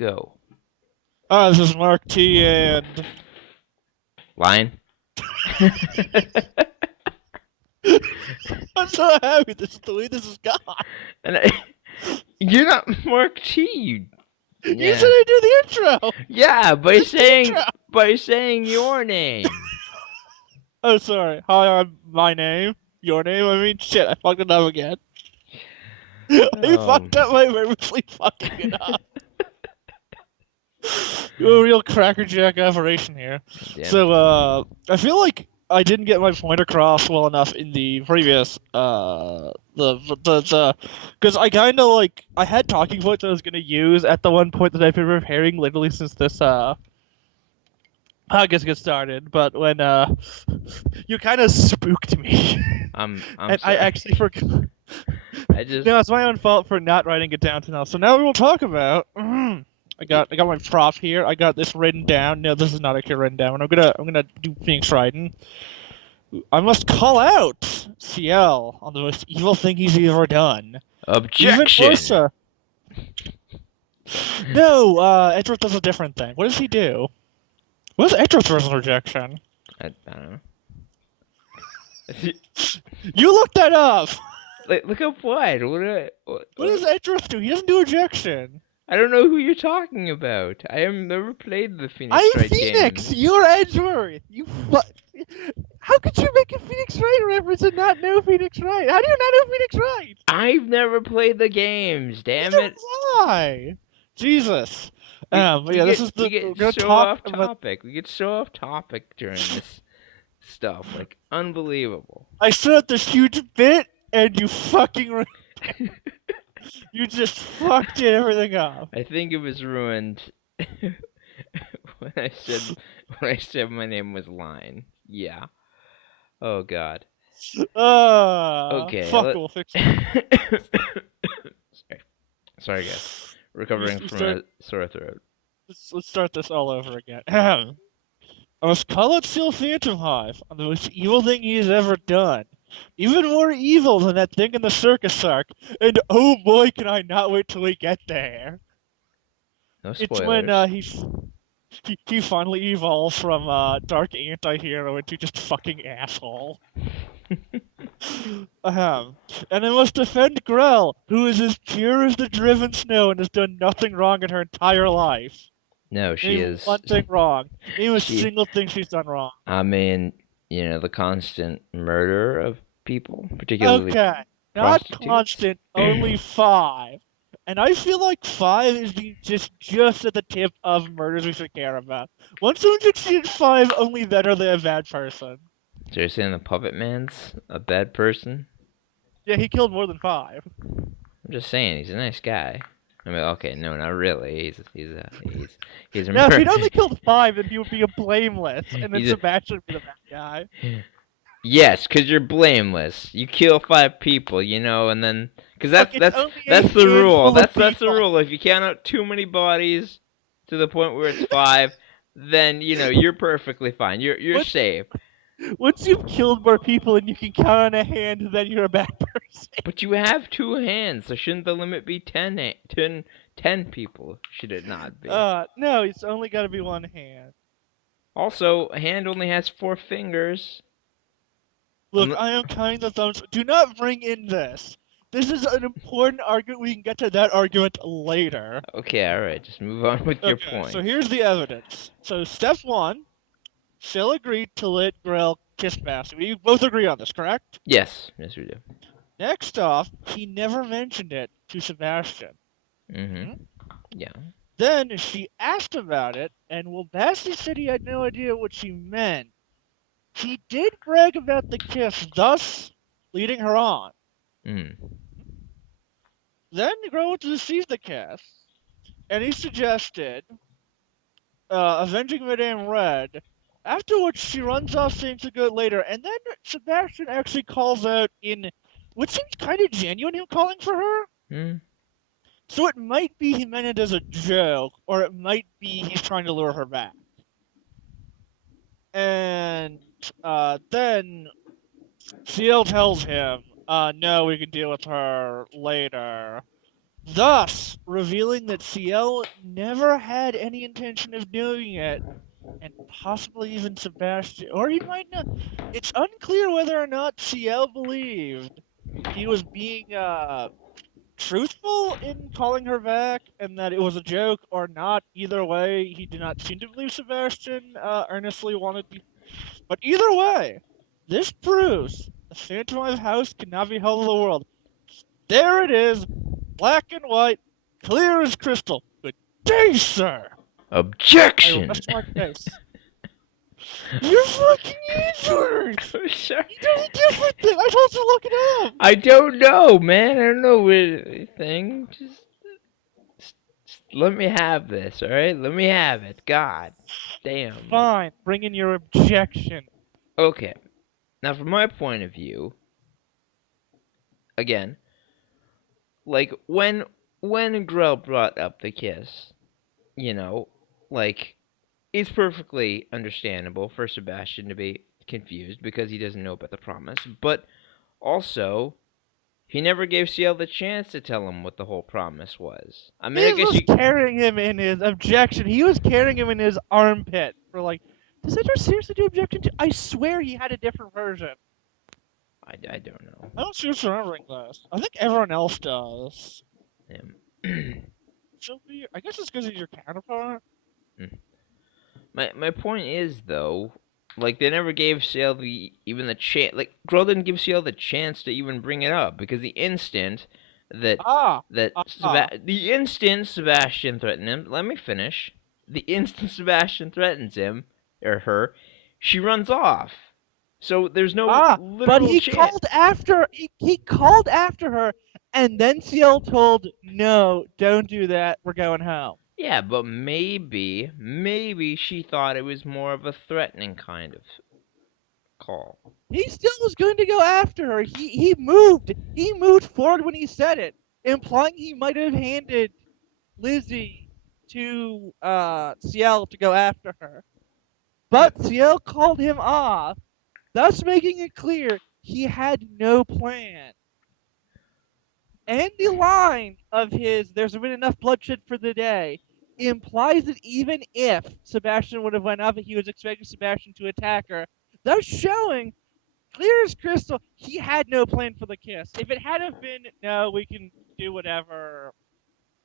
Go. This is Mark T. and Line. I'm so happy this is the way this has gone. And you're not Mark T. You said I do the intro. Yeah, by Intro. saying your name. Oh, sorry. Hi, I'm my name. Your name? I mean, shit, I fucked it up again. I fucked up by purposely fucking it up. You're a real crackerjack operation here. Damn. So, I feel like I didn't get my point across well enough in the previous, because I kind of like, I had talking points I was going to use at the one point that I've been preparing literally since this, I guess get started, but when, you kind of spooked me. I'm and sorry. I actually forgot. No, it's my own fault for not writing it down to now. So now we will talk about, I got my prop here. I got this written down. No, this is not actually written down. I'm gonna do Phoenix Riding. I must call out CL on the most evil thing he's ever done. Objection. Even closer. No, Edward does a different thing. What does he do? What is Edward's rejection? I don't know. You looked that up. Look up what? What does Edward do? He doesn't do ejection. I don't know who you're talking about. I have never played the Phoenix Wright Phoenix! games. You're Edgeworth! How could you make a Phoenix Wright reference and not know Phoenix Wright? How do you not know Phoenix Wright? I've never played the games, damn it. Why? Jesus. We get so off topic during this stuff. Like, unbelievable. I set up this huge bit, and you fucking... You just fucked everything up. I think it was ruined when I said my name was Line. Yeah. Oh God. Okay. Fuck, we'll fix it. Sorry, guys. Recovering from a sore throat. Let's start this all over again. I must call it still Phantomhive on the most evil thing he has ever done. Even more evil than that thing in the circus arc. And oh boy, can I not wait till we get there. No spoilers. It's when he finally evolves from dark anti-hero into just fucking asshole. And I must defend Grell, who is as pure as the driven snow and has done nothing wrong in her entire life. No, she is. One thing wrong. Name a single thing she's done wrong. I mean, the constant murder of people, particularly. Okay, not constant, only 5. And I feel like 5 is just at the tip of murders we should care about. Once someone succeeds 5, only then are they a bad person. So you're saying the Puppet Man's a bad person? Yeah, he killed more than 5. I'm just saying, he's a nice guy. I mean, okay, no, not really. He's a Now, if he'd only killed 5, then he would be a blameless, and then Sebastian would be the bad guy. Yes, because you're blameless. You kill 5 people, and then because that's the rule. That's the rule. If you count out too many bodies to the point where it's 5, then you're perfectly fine. You're safe. Once you've killed more people and you can count on a hand, then you're a bad person. But you have 2 hands, so shouldn't the limit be 10 people? Should it not be? No, it's only got to be 1 hand. Also, a hand only has 4 fingers. Look, I am counting the thumbs. Do not bring in this. This is an important argument. We can get to that argument later. Okay, alright. Just move on with your point. So here's the evidence. So step 1, Phil agreed to let Grell kiss Basti. We both agree on this, correct? Yes. Yes, we do. Next off, he never mentioned it to Sebastian. Mm-hmm. Yeah. Then she asked about it, and Basti said he had no idea what she meant. He did brag about the kiss, thus leading her on. Mm. Then Grell went to receive the kiss, and he suggested avenging Madame Red, after which she runs off saying to go later, and then Sebastian actually calls out in what seems kind of genuine, him calling for her. Mm. So it might be he meant it as a joke, or it might be he's trying to lure her back. And then CL tells him, no, we can deal with her later. thus revealing that CL never had any intention of doing it, and possibly even Sebastian, or he might not. It's unclear whether or not CL believed he was being truthful in calling her back and that it was a joke or not. Either way, he did not seem to believe Sebastian earnestly wanted to. But either way, this proves the Phantomhive house cannot be held in the world. There it is, black and white, clear as crystal. Good day, sir! I Objection! rest my case. You're fucking injured! Sure. You did a different thing! I told you to look it up! I don't know, man. I don't know anything. Just let me have this, alright? Let me have it. God damn. Fine, bring in your objection. Okay. Now, from my point of view, again, like, when Grell brought up the kiss, you know, like, it's perfectly understandable for Sebastian to be confused because he doesn't know about the promise, but also, he never gave CL the chance to tell him what the whole promise was. I mean, I guess was carrying him in his objection. He was carrying him in his armpit for like, does Edward seriously do objection to? I swear he had a different version. I don't know. I don't seriously remembering this. I think everyone else does. Yeah. Should be. I guess it's because he's your counterpart. My point is though, like they never gave CL even the chance. Like Grell didn't give CL the chance to even bring it up because the instant that the instant Sebastian threatened him. Let me finish. The instant Sebastian threatens him or her, she runs off. So there's no literal but he chance. called after he called after her, and then CL told, "No, don't do that. We're going home." Yeah, but maybe she thought it was more of a threatening kind of call. He still was going to go after her. He moved forward when he said it, implying he might have handed Lizzie to CL to go after her. But CL called him off, thus making it clear he had no plan. And the line of his "there's been enough bloodshed for the day" implies that even if Sebastian would have went up, he was expecting Sebastian to attack her, thus showing clear as crystal he had no plan for the kiss. If it had have been, no, we can do whatever,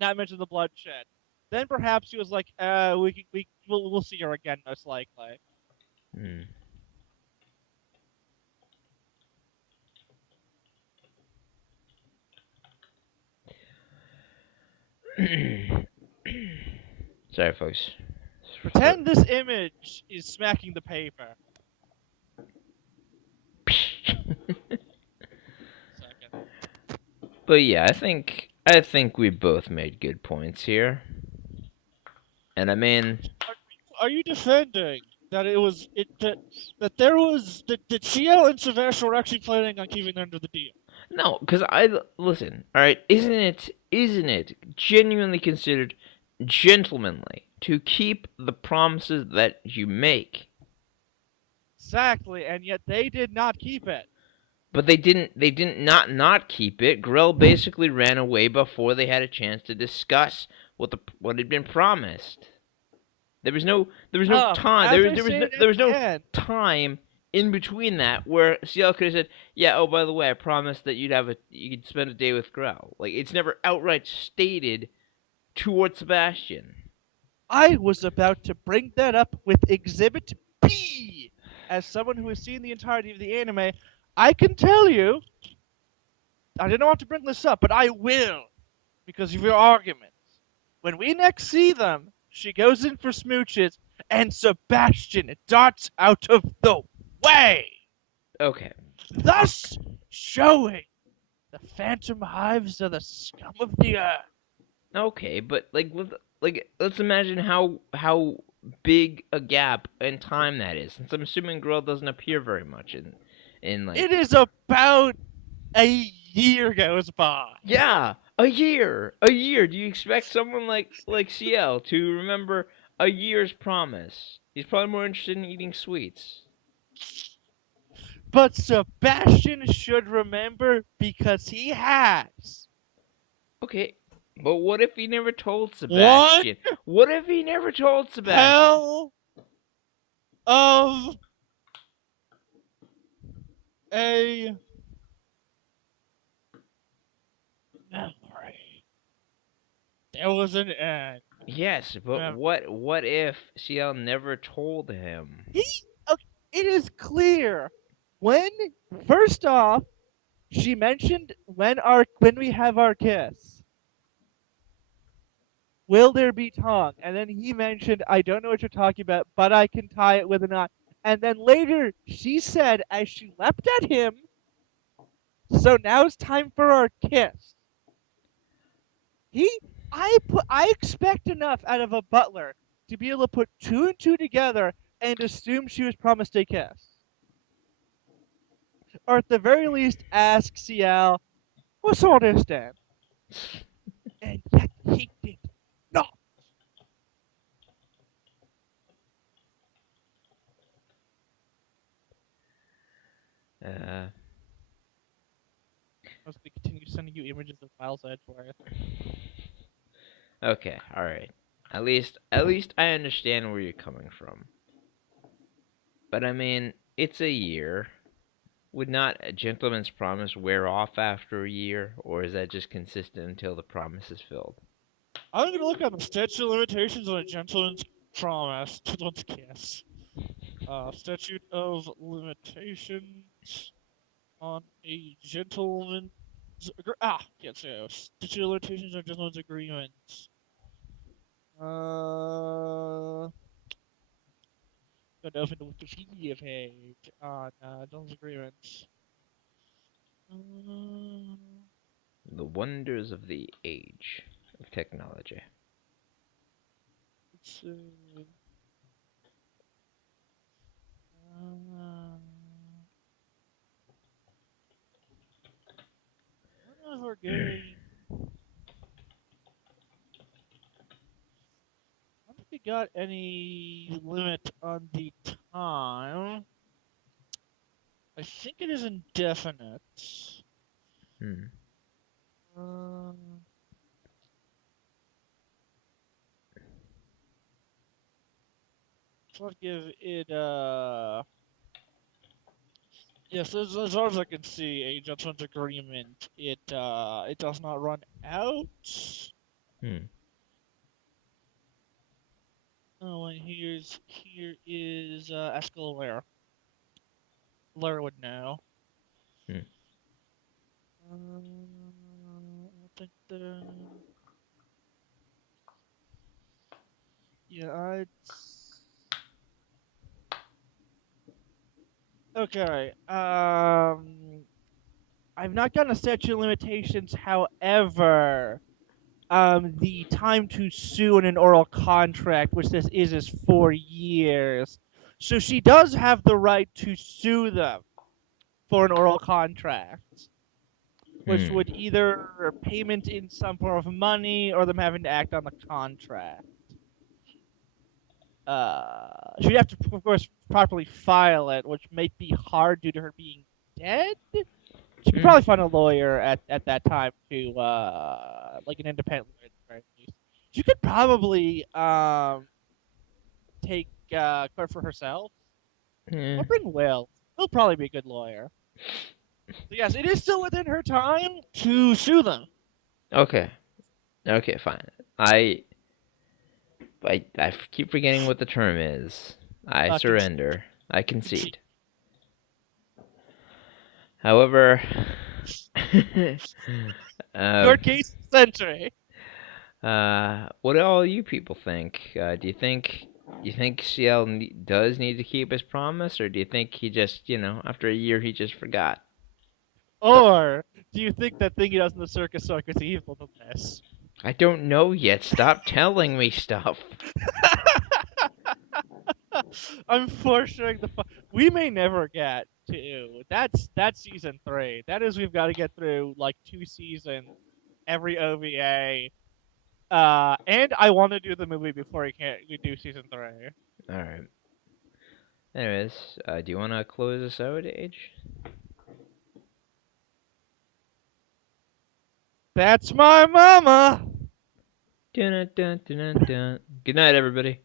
not mention the bloodshed, then perhaps he was like, we'll see her again, most likely. Sorry, folks. Pretend this image is smacking the paper. But yeah, I think we both made good points here. And I mean, are you defending that that CL and Sebastian were actually planning on keeping them under the deal? No, because listen. All right, isn't it genuinely considered gentlemanly to keep the promises that you make? Exactly, and yet they did not keep it. But they didn't not keep it. Grell basically ran away before they had a chance to discuss what had been promised. There was no time. There was no time in between that where CL could have said, "Yeah, oh by the way, I promised that you'd spend a day with Grell." Like it's never outright stated towards Sebastian. I was about to bring that up with Exhibit B. As someone who has seen the entirety of the anime, I can tell you, I didn't want to bring this up, but I will, because of your arguments. When we next see them, she goes in for smooches, and Sebastian darts out of the way. Okay. Thus showing the Phantomhives are the scum of the earth. Okay, but let's imagine how big a gap in time that is, since I'm assuming Grell doesn't appear very much in like. It is about a year goes by. Yeah, a year. Do you expect someone like CL to remember a year's promise? He's probably more interested in eating sweets. But Sebastian should remember because he has. Okay, But what if he never told Sebastian? What if he never told Sebastian? Hell of a memory. There was an end. Yes, but what if CL never told him? Okay, it is clear when first off she mentioned when we have our kiss. Will there be tongue? And then he mentioned, I don't know what you're talking about, but I can tie it with a knot. And then later she said, as she leapt at him, so now it's time for our kiss. I expect enough out of a butler to be able to put two and two together and assume she was promised a kiss. Or at the very least, ask CL, what's all this then? And yet he did not. I was going to continue sending you images of Miles Edgeworth. Okay, all right. At least I understand where you're coming from. But I mean, it's a year. Would not a gentleman's promise wear off after a year, or is that just consistent until the promise is filled? I'm going to look at the statute of limitations on a gentleman's promise. Gentleman's kiss. Statute of limitations on a gentleman's yes, so statute of limitations on gentleman's agreements. Going to open the Wikipedia page on gentleman's agreements. The wonders of the age of technology. Let's see. I don't know if we're getting. I don't think we got any limit on the time. I think it is indefinite. So let's give it yes, as far as I can see, a gentleman's agreement. It does not run out. Oh, and here is ask a lawyer. Lawyer would know. I think the yeah, okay. I've not gotten a statute of limitations. However, the time to sue in an oral contract, which this is 4 years. So she does have the right to sue them for an oral contract, which would either payment in some form of money or them having to act on the contract. She'd have to, of course, properly file it, which may be hard due to her being dead. She could probably find a lawyer at that time to, like an independent lawyer at the very least. She could probably take court for herself. Or bring Will. He'll probably be a good lawyer. So yes, it is still within her time to sue them. Okay. Okay, fine. I keep forgetting what the term is. I surrender. I concede. However, your case century. What do all you people think? Do you think CL does need to keep his promise, or do you think he just, after a year he just forgot? Or do you think that thing he does in the circus is evil than this? I don't know yet. Stop telling me stuff. I'm foreshadowing we may never get to. That's season 3. That is, we've got to get through like 2 seasons, every OVA. And I want to do the movie before we do season 3. All right. Anyways, do you want to close this out, Age? That's my mama. Dun, dun, dun, dun, dun. Good night, everybody.